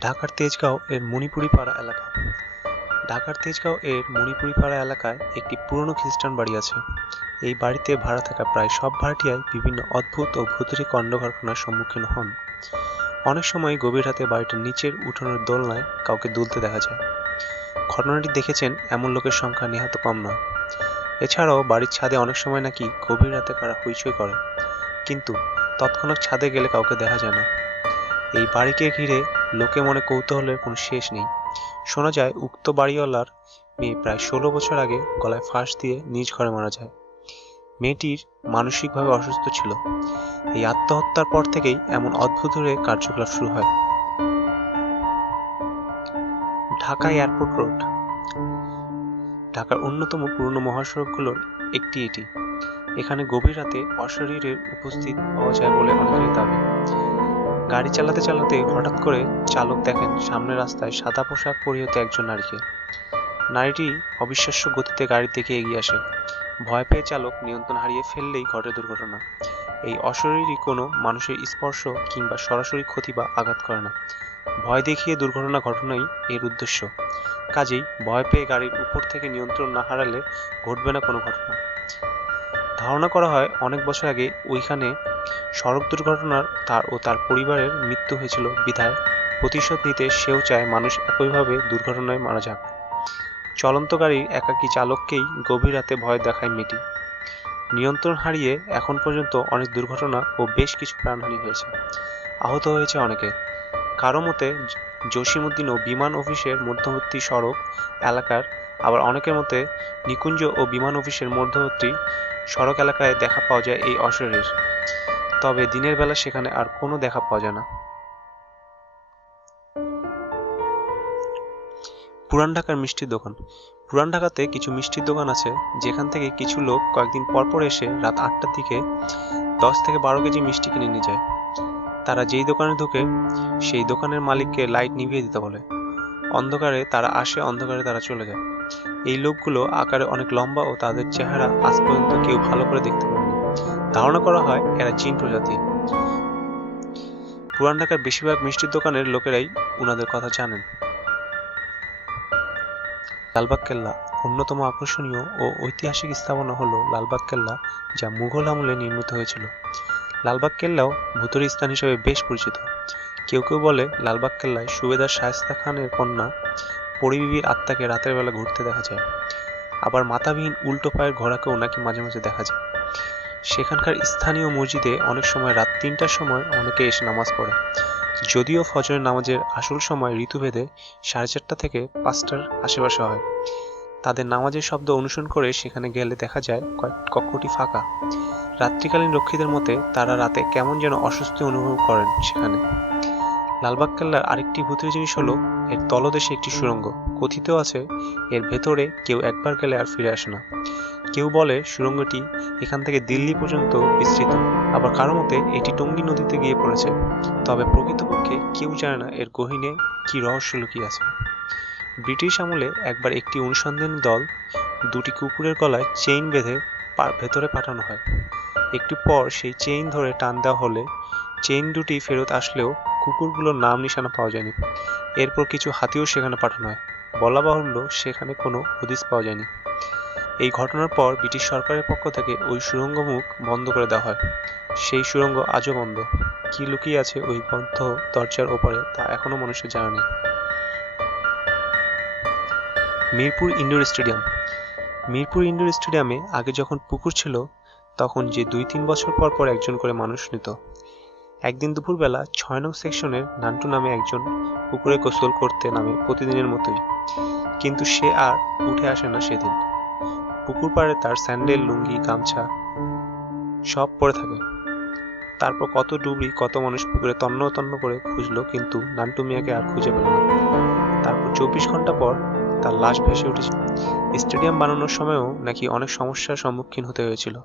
ঢাকার তেজগাঁও এর মণিপুরি পাড়া এলাকা। ঢাকার তেজগাঁও এর মণিপুরি পাড়া এলাকায় একটি পুরনো খ্রিস্টান বাড়ি আছে। এই বাড়িতে ভাড়া থাকা প্রায় সব ভাড়াটিয়াই বিভিন্ন অদ্ভুত ও ভূতুরি কাণ্ডকারখানার সম্মুখীন হন। অনেক সময় গভীর রাতে বাড়িটার নিচের উঠোনের দোলনায় কাউকে দুলতে দেখা যায়। ঘটনাটি দেখেছেন এমন লোকের সংখ্যা নেহাত কম নয়। এছাড়াও বাড়ির ছাদে অনেক সময় নাকি গভীর রাতে কারা হইচই করে। কিন্তু তৎক্ষণাৎ ছাদে গেলে কাউকে দেখা যায় না। এই বাড়িকে ঘিরে লোকে মনে কৌতূহলের কোনো শেষ নেই। শোনা যায়, উক্ত বাড়িওয়ালার মেয়ে প্রায় ষোলো বছর আগে গলায় ফাঁস দিয়ে নিজ ঘরে মারা যায়। মেয়েটির মানসিকভাবে অসুস্থ ছিল। এই আত্মহত্যার পর থেকেই এমন অদ্ভুত হয়ে কার্যকলাপ শুরু হয়। Dhaka airport road. ঢাকার অন্যতম পুরনো মহাসড়কগুলোর একটি এটি। এখানে গভীর রাতে অশরীরের উপস্থিত পাওয়া যায় বলে অনেকের দাবি। গাড়ি চালাতে চালাতে হঠাৎ করে চালক দেখেন সামনের রাস্তায় সাদা পোশাক পরিহিত একজন নারীকে। নারীটি অবিশ্বাস্য গতিতে গাড়ির দিকে এগিয়ে আসে। ভয় পেয়ে চালক নিয়ন্ত্রণ হারিয়ে ফেললেই ঘটে দুর্ঘটনা। এই অশরীরী কোনো মানুষের স্পর্শ কিংবা সরাসরি ক্ষতি বা আঘাত করে না। ভয় দেখিয়ে দুর্ঘটনা ঘটনাই এর উদ্দেশ্য। কাজেই ভয় পেয়ে গাড়ির উপর থেকে নিয়ন্ত্রণ না হারালে ঘটবে না কোনো ঘটনা। ধারণা করা হয়, অনেক বছর আগে ওইখানে সড়ক দুর্ঘটনার তার ও তার পরিবারের মৃত্যু হয়েছিল বিধায়। প্রতিশোধ নিতে সেও চায় মানুষ একইভাবে দুর্ঘটনায় মারা যাক। চলন্ত গাড়ির একাকী চালককেই গভীর রাতে ভয় দেখায় মেয়েটি। নিয়ন্ত্রণ হারিয়ে এখন পর্যন্ত অনেক দুর্ঘটনা ও বেশ কিছু প্রাণহানি হয়েছে। আহত হয়েছে অনেকে। কারও মতে জসিমউদ্দিন ও বিমান অফিসের মধ্যবর্তী সড়ক এলাকার, আবার অনেকের মতে, নিকুঞ্জ ও বিমান অফিসের মধ্যবর্তী সড়ক এলাকায় দেখা পাওয়া যায় এই অশরীর। তবে দিনের বেলা সেখানে আর কোনো দেখা পাওয়া যায় না। পুরান ঢাকার মিষ্টির দোকান। পুরান ঢাকাতে কিছু মিষ্টির দোকান আছে, যেখান থেকে কিছু লোক কয়েকদিন পর পর এসে রাত আটটার দিকে দশ থেকে বারো কেজি মিষ্টি কিনে নিয়ে যায়। তারা যেই দোকানে ঢোকে, সেই দোকানের মালিককে লাইট নিভিয়ে দিতে বলে। অন্ধকারে তারা আসে, অন্ধকারে তারা চলে যায়। এই লোকগুলো আকারে অনেক লম্বা ও তাদের চেহারা আজ পর্যন্ত কেউ ভালো করে দেখতে পারেনি ধারণা করা হয় এরা চীন প্রজাতি। পুরান ঢাকার বেশিরভাগ মিষ্টির দোকানের লোকেরাই উনাদের কথা জানেন। লালবাগ কেল্লা অন্যতম আকর্ষণীয় ও ঐতিহাসিক স্থাপনা হলো লালবাগ কেল্লা, যা মুঘল আমলে নির্মিত হয়েছিল। লালবাগ কেল্লাও ভূতুরে স্থান হিসেবে বেশ পরিচিত। কেউ কেউ বলে লালবাগ কেল্লায় সুবেদার শায়েস্তা খানের কন্যা পরিবিবির আত্মাকে রাতের বেলা ঘুরতে দেখা যায়। আবার মাথাবিহীন উল্টো পায়ের ঘোড়াকেও নাকি মাঝে মাঝে দেখা যায়। সেখানকার স্থানীয় মসজিদে অনেক সময় রাত তিনটার সময় অনেকে এসে নামাজ পড়ে। যদিও ফজরের নামাজের আসল সময় ঋতুভেদে সাড়ে চারটা থেকে পাঁচটার আশেপাশে হয়। তাদের নামাজের শব্দ অনুসরণ করে সেখানে গেলে দেখা যায় কয়েক কক্ষটি ফাঁকা। রাত্রিকালীন রক্ষীদের মতে তারা রাতে কেমন যেন অস্বস্তি অনুভব করেন সেখানে। লালবাগ কেল্লার আরেকটি ভূতের জিনিস হলো, এর তলদেশে একটি সুড়ঙ্গ কথিত আছে, এর ভেতরে কেউ একবার গেলে আর ফিরে আসে না। কেউ বলে সুড়ঙ্গটি এখান থেকে দিল্লি পর্যন্ত বিস্তৃত। আবার কারও মতে, এটি টঙ্গী নদীতে গিয়ে পড়েছে। তবে প্রকৃতপক্ষে কেউ জানে না এর গহীনে কি রহস্য লুকিয়ে আছে। ব্রিটিশ আমলে একবার একটি অনুসন্ধানী দল দুটি কুকুরের গলায় চেইন বেঁধে ভেতরে পাঠানো হয়। একটু পর সেই চেইন ধরে টান দেওয়া হলে চেইন দুটি ফেরত আসলেও কুকুরগুলোর নাম নিশানা পাওয়া যায়নি। এরপর কিছু হাতিও সেখানে পাঠানো হয়। বলা বাহুল্য, সেখানে কোনো হদিস পাওয়া যায়নি। এই ঘটনার পর ব্রিটিশ সরকারের পক্ষ থেকে ওই সুড়ঙ্গ মুখ বন্ধ করে দেওয়া হয়। সেই সুড়ঙ্গ আজও বন্ধ। কি লুকিয়ে আছে ওই বন্ধ দরজার ওপরে তা এখনও মানুষের জানা নেই। Mirpur indoor stadium. Mirpur indoor স্টেডিয়ামে আগে যখন পুকুর ছিল, তখন যে দুই তিন বছর পর পর একজন করে মানুষ নিত। একদিন দুপুরবেলা ছয় নং সেকশনের নান্টু নামে একজন পুকুরে গোসল করতে নামে প্রতিদিনের মতোই। কিন্তু সে আর উঠে আসে না সেদিন। পুকুর পাড়ে তার স্যান্ডেল, লুঙ্গি, গামছা সব পরে থাকে। তারপর কত ডুবরি কত মানুষ পুকুরে তন্ন তন্ন করে খুঁজলো, কিন্তু নান্টু মিয়াকে আর খুঁজে পেল না। তারপর চব্বিশ ঘণ্টা পর তার লাশ ভেসে উঠেছে। স্টেডিয়াম বানানোর সময়ও নাকি অনেক সমস্যার সম্মুখীন হতে হয়েছিল।